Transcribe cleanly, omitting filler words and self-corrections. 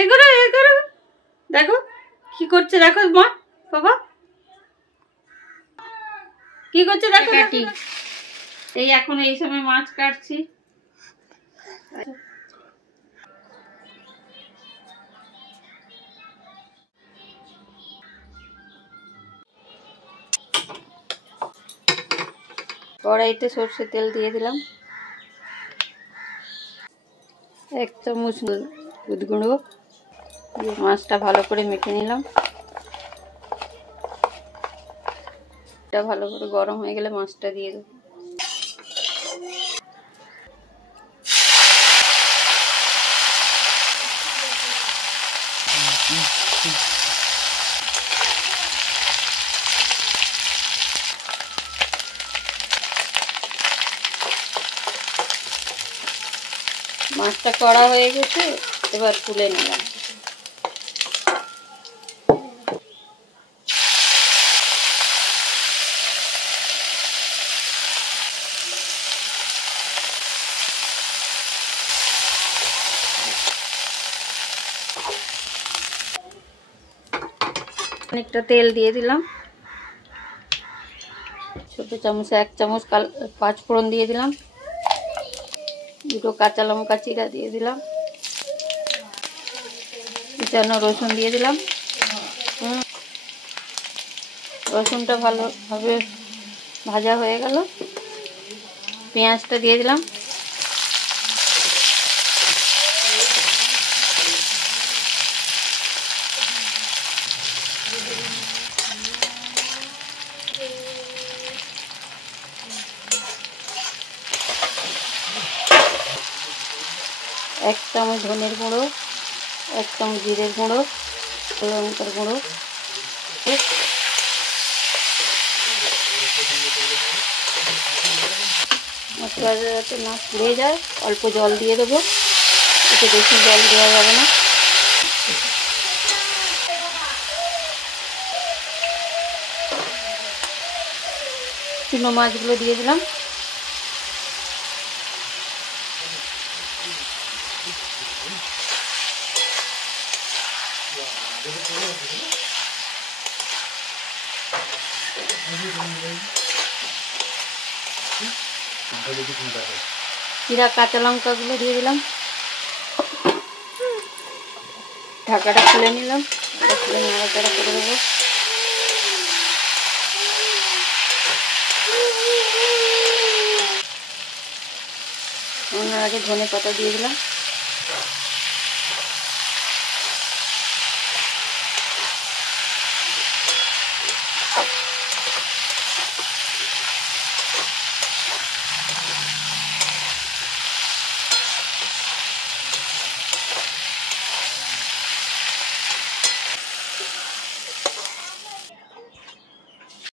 এগুলো এগুলো দেখো কি করছে, দেখো মা বাবা কি করছে দেখো। এই এখন এই সময় মাছ কাটছি। কড়াইতে সরষের তেল দিয়ে দিলাম, 1 চামচ দুধ গুঁড়ো দিয়ে মাছটা ভালো করে মেখে নিলাম। এটা ভালো করে গরম হয়ে গেলে মাছটা দিয়ে দেবো। মাছটা কড়া হয়ে গেছে, এবার তুলে নিলাম। অনেকটা তেল দিয়ে দিলাম, ছোট চামচে 1 চামচ 5 ফোড়ন দিয়ে দিলাম, 2 কাঁচা লঙ্কা চিরা দিয়ে দিলাম, কুচানো রসুন দিয়ে দিলাম। রসুনটা ভালোভাবে ভাজা হয়ে গেল, পেঁয়াজটা দিয়ে দিলাম। এক চামচ ধনের গুঁড়ো, 1 চামচ জিরের গুঁড়ো, লঙ্কার গুঁড়ো, মশলা যাতে না পুড়ে যায় অল্প জল দিয়ে দেবো, এতে বেশি জল দেওয়া যাবে না। চুনো মাছগুলো দিয়ে দিলাম। চিরা কাঁচা লঙ্কাগুলো দিয়ে দিলাম, ঢাকাটা খুলে নিলাম, খুলে নাড়াচাড়া করে দেবো। ওনার আগে ধনে পাতা দিয়ে দিলাম।